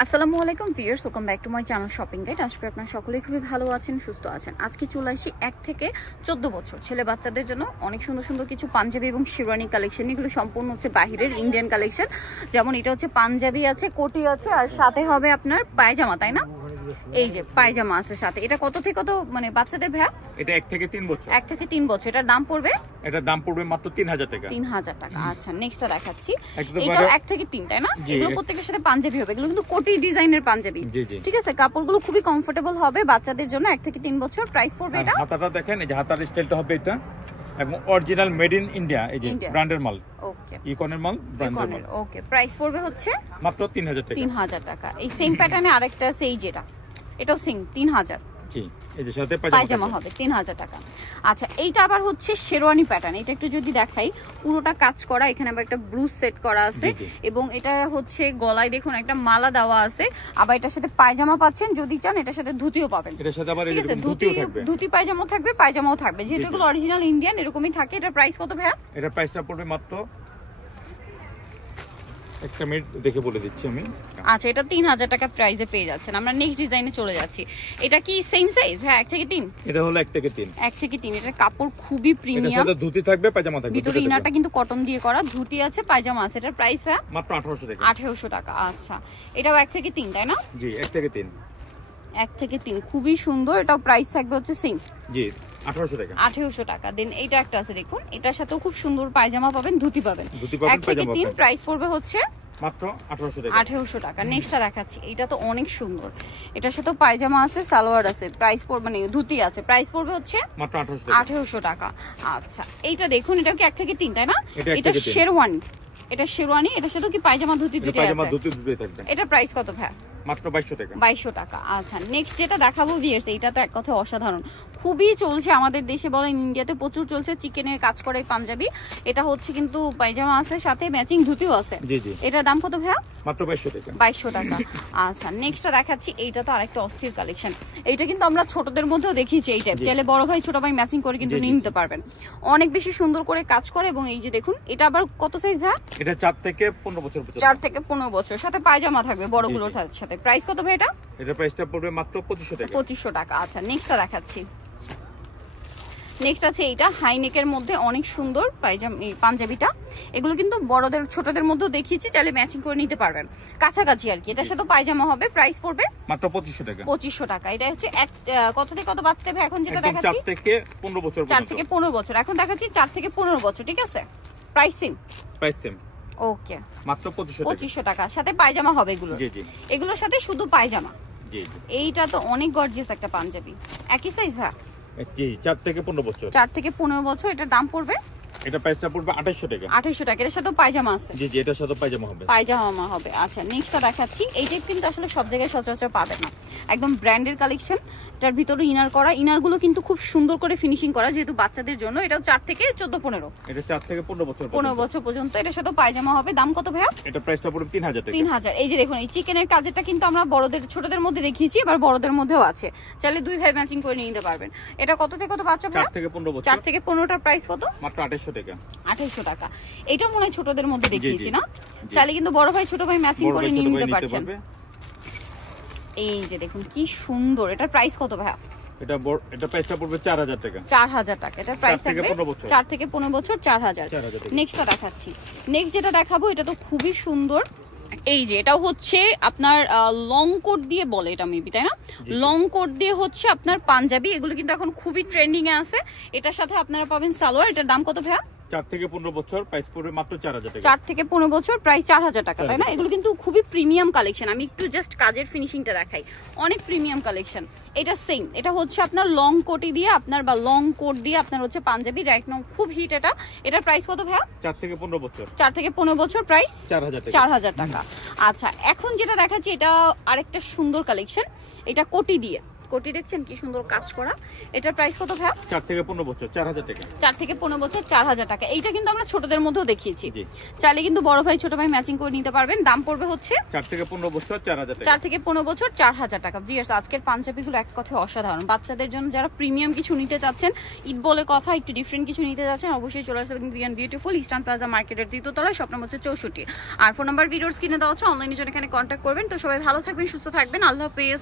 আসসালামু আলাইকুম viewers, welcome back to my channel shopping guide. আজকে আপনারা সকলেই খুবই ভালো আছেন, সুস্থ আছেন। আজকে চলে আসি 1 থেকে 14 বছর ছেলে বাচ্চাদের জন্য অনেক সুন্দর সুন্দর কিছু পাঞ্জাবি এবং শেরওয়ানি কালেকশন। এগুলো সম্পূর্ণ হচ্ছে বাহিরের ইন্ডিয়ান কালেকশন। যেমন এটা হচ্ছে পাঞ্জাবি আছে, কোটি আছে, আর সাথে হবে আপনার পায়জামা, তাই না? এই যে পায়জামা আছে সাথে। এটা কত থেকে কত মানে বাচ্চাদের ভাই? এটা 1 থেকে 3 বছর। 1 থেকে 3 বছর। এটার দাম পড়বে? এটার দাম পড়বে মাত্র 3000 টাকা। 3000 টাকা। আচ্ছা, নেক্সটটা দেখাচ্ছি। এটা 1 থেকে 3, তাই না? এগুলো প্রত্যেকটার সাথে পাঞ্জাবি হবে। এগুলো কিন্তু কোটি ডিজাইনের পাঞ্জাবি। ঠিক আছে, কাপড়গুলো খুবই কমফোর্টেবল হবে বাচ্চাদের জন্য। 1 থেকে 3 বছর। প্রাইস পড়বে এটা? হাতাটা দেখেন, এই যে হাতার স্টাইলটা হবে এটা এবং অরিজিনাল মেড ইন ইন্ডিয়া, এই যে ব্র্যান্ডের মাল। ওকে, ইকনের মাল, ব্র্যান্ডের মাল। ওকে, প্রাইস পড়বে হচ্ছে মাত্র 3000 টাকা। 3000 টাকা। এই সেম প্যাটার্নে আরেকটা আছে, এই যেটা, এটাও সেম 3000। জি, এই যে সাথে পায়জামা হবে 3000 টাকা। আচ্ছা, এইটা আবার হচ্ছে শেরওয়ানি প্যাটার্ন। এটা একটু যদি দেখাই, পুরোটা কাজ করা, এখানে আবার একটা ব্লু সেট করা আছে এবং এটা হচ্ছে গলায় দেখুন একটা মালা দেওয়া আছে। আবার এটার সাথে পায়জামা পাচ্ছেন, যদি চান এটার সাথে ধুতিও পাবেন। এটার সাথে আবার ধুতি পায়জামাও থাকবে, পায়জামাও থাকবে, যেহেতু এগুলো অরিজিনাল ইন্ডিয়ান এরকমই থাকে। এটার প্রাইস কত ভাইয়া? এটার প্রাইসটা পড়বে মাত্র, একটা মিনিট দেখে বলে দিচ্ছি আমি। আচ্ছা, এটা 3000 টাকা প্রাইসে পেয়ে যাচ্ছেন। আমরা নেক্সট ডিজাইনে চলে যাচ্ছি। এটা কি সেম সাইজ ভাই? 1 থেকে 3? এটা হলো 1 থেকে 3। 1 থেকে 3। এটার কাপড় খুবই প্রিমিয়াম। এটার সাথে ধুতি থাকবে, পায়জামা থাকবে। ভিতরে ইনারটা কিন্তু কটন দিয়ে করা, ধুতি আছে, পায়জামা আছে। এটার প্রাইস ভাই মাত্র 1800 টাকা। 1800 টাকা। আচ্ছা, এটাও 1 থেকে 3, তাই না? জি, 1 থেকে 3। 1 থেকে 3 খুবই সুন্দর। এটাও প্রাইস থাকবে হচ্ছে সেম। জি, 1800 টাকা। 1800 টাকা। দেন এটা একটা আছে দেখুন, এটার সাথেও খুব সুন্দর পায়জামা পাবেন, ধুতি পাবেন। 1 থেকে 3 প্রাইস পড়বে হচ্ছে মাত্র 1800 টাকা। 1800 টাকা। নেক্সটটা দেখাচ্ছি। এটা তো অনেক সুন্দর। এটার সাথে পায়জামা আছে, সালোয়ার আছে, প্রাইস পড়বে মানে ধুতি আছে, প্রাইস পড়বে হচ্ছে মাত্র 1800 টাকা। 1800 টাকা। আচ্ছা, এইটা দেখুন, এটা কি 1 থেকে 3, তাই না? এটা শেরওয়ানি। এটা শেরওয়ানি, এটার সাথে কি পায়জামা ধুতি দুটোই আছে? পায়জামা ধুতি দুটোই থাকবে। এটা প্রাইস কত ভাই? মাত্র 2200 টাকা। 2200 টাকা। আচ্ছা, নেক্সট যেটা দেখাবো ভিউয়ার্স, এটা তো এক কথায় অসাধারণ, খুবই চলছে আমাদের দেশে বলেন ইন্ডিয়াতে প্রচুর চলছে। চিকেনের কাজ করে পাঞ্জাবি। এটা হচ্ছে কিন্তু পায়জামা আছে, সাথে ম্যাচিং ধুতিও আছে। জি জি। এটার দাম কত ভাইয়া? মাত্র 2200 টাকা। 2200 টাকা। আচ্ছা, নেক্সটটা দেখাচ্ছি। এইটা তো আরেকটা অস্থির কালেকশন। এইটা কিন্তু আমরা ছোটদের মধ্যেও দেখিয়েছি এই টাইপ। চাইলে বড় ভাই ছোট ভাই ম্যাচিং করে কিন্তু নিয়ে নিতে পারবেন। অনেক বেশি সুন্দর করে কাজ করে। এবং এই যে দেখুন, এটা আবার কত সাইজ ভাইয়া? এটা 4 থেকে 15 বছর পর্যন্ত। 4 থেকে 15 বছর, সাথে পায়জামা থাকবে বড়গুলোর সাথে। প্রাইস কত ভাই এটা? এটা প্রাইসটা পড়বে মাত্র 2500 টাকা। 2500 টাকা। আচ্ছা, নেক্সটটা দেখাচ্ছি। নেক্সট আছে এইটা হাইনেকের মধ্যে অনেক সুন্দর পায়জামা, এই পাঞ্জাবিটা। এগুলো কিন্তু বড়দের ছোটদের মধ্যেও দেখিয়েছি, চাইলে ম্যাচিং করে নিতে পারবেন, কাছাকাছি আর কি। এটার সাথে পায়জামা হবে। প্রাইস পড়বে মাত্র 2500 টাকা। 2500 টাকা। এটা হচ্ছে কত থেকে কত বাচ্চা হবে এখন যেটা দেখাচ্ছি? 4 থেকে 15 বছর পর্যন্ত। 4 থেকে 15 বছর। এখন দেখাচ্ছি 4 থেকে 15 বছর। ঠিক আছে, price same. Price same. Okay, মাত্র 2500 টাকা। 2500 টাকা। সাথে পায়জামা হবে এগুলো। জি জি। এগুলোর সাথে শুধু পায়জামা। জি জি। এইটা তো অনেক গর্জিয়াস একটা পাঞ্জাবি। একই সাইজ ভাই? জি, 4 থেকে 15 বছর। 4 থেকে 15 বছর। এটার দাম পড়বে? এটা প্রাইসটা পড়বে 2800 টাকা। 2800 টাকা। এর সাথে পায়জামা আছে। জি জি, এটার সাথে পায়জামা হবে। পায়জামা হবে। আচ্ছা, নেক্সটটা দেখাচ্ছি। এই টাইপ কিন্তু আসলে সব জায়গায় সচরাচর পাবেন না, একদম ব্র্যান্ডের কালেকশন। এটার ভিতরে ইনার করা, ইনারগুলো কিন্তু খুব সুন্দর করে ফিনিশিং করা, যেহেতু বাচ্চাদের জন্য। এটাও 4 থেকে 14-15। এটা 4 থেকে 15 বছর। 15 বছর পর্যন্ত। এটার সাথে পায়জামা হবে। দাম কত ভাইয়া? এটা প্রাইসটা পড়বে 3000 টাকা। 3000। এই যে দেখুন, এই চিকেনের কাজেরটা কিন্তু আমরা বড়দের ছোটদের মধ্যে দেখিয়েছি, এবার বড়দের মধ্যেও আছে, চাইলে দুই ভাই ম্যাচিং করে নিয়ে নিতে পারবেন। এটা কত থেকে কত বাচ্চা ভাইয়া? 4 থেকে 15 বছর। 4 থেকে 15টার প্রাইস কত? মাত্র 2800 টাকা। 2800 টাকা। এটা মনে হয় ছোটদের মধ্যে দেখিয়েছি না? চাইলে কিন্তু বড় ভাই ছোট ভাই ম্যাচিং করে নিয়ে নিতে পারছেন। এই যে দেখুন কি সুন্দর। এটার প্রাইস কত ভাইয়া? এটা প্রাইসটা পড়বে 4000 টাকা। 4000 টাকা। এটার প্রাইস থাকবে 4 থেকে 15 বছর, 4000। নেক্সটটা দেখাচ্ছি। নেক্সট যেটা দেখাবো, এটা তো খুবই সুন্দর। এই যে এটাও হচ্ছে আপনার লং কোট দিয়ে বলে এটা মেবি, তাই না? লং কোট দিয়ে হচ্ছে আপনার পাঞ্জাবি। এগুলো কিন্তু এখন খুবই ট্রেন্ডিং এ আছে। এটার সাথে আপনারা পাবেন সালোয়ার। এটার দাম কত ভাইয়া? 4 থেকে 15 বছর, প্রাইস পড়বে মাত্র 4000 টাকা। 4 থেকে 15 বছর, প্রাইস 4000 টাকা, তাই না? এগুলো কিন্তু খুবই প্রিমিয়াম কালেকশন। আমি একটু জাস্ট কাজের ফিনিশিংটা দেখাই, অনেক প্রিমিয়াম কালেকশন। এটা সেম, এটা হচ্ছে আপনার লং কোটি দিয়ে আপনার বা লং কোট দিয়ে আপনার হচ্ছে পাঞ্জাবি। রাইট নাও খুব হিট এটা। এটার প্রাইস কত ভাইয়া? 4 থেকে 15 বছর। 4 থেকে 15 বছর, প্রাইস 4000 টাকা। আচ্ছা, এখন যেটা দেখাচ্ছি এটা আরেকটা সুন্দর কালেকশন। এটা কোটি দিয়ে, কোটি দেখছেন কি সুন্দর কাজ করা। এটার প্রাইস কত ভাই? 4 থেকে 15 বছর 4000 টাকা। 4 থেকে 15 বছর 4000 টাকা। এইটা কিন্তু আমরা ছোটদের মধ্যেও দেখিয়েছি, চাইলে কিন্তু বড় ভাই ছোট ভাই ম্যাচিং করে নিতে পারবেন। দাম পড়বে হচ্ছে 4 থেকে 15 বছর 4000 টাকা। 4 থেকে 15 বছর 4000 টাকা। ভিউয়ার্স আজকের পাঞ্জাবিগুলো এক কথায় অসাধারণ। বাচ্চাদের জন্য যারা প্রিমিয়াম কিছু নিতে চাচ্ছেন, ঈদ বলে কথা, একটু ডিফারেন্ট কিছু নিতে যাচ্ছেন, অবশ্যই চলে আসবেন বিউটিফুল ইস্টার্ন প্লাজা মার্কেটের 3য় তলায়, শপ নম্বর হচ্ছে 64। আর ফোন নাম্বার ভিডিওর স্ক্রিনে দেওয়া আছে, অনলাইনে জন্য এখানে কন্ট্যাক্ট করবেন। তো সবাই ভালো থাকবেন, সুস্থ থাকবেন, আল্লাহ হাফেজ।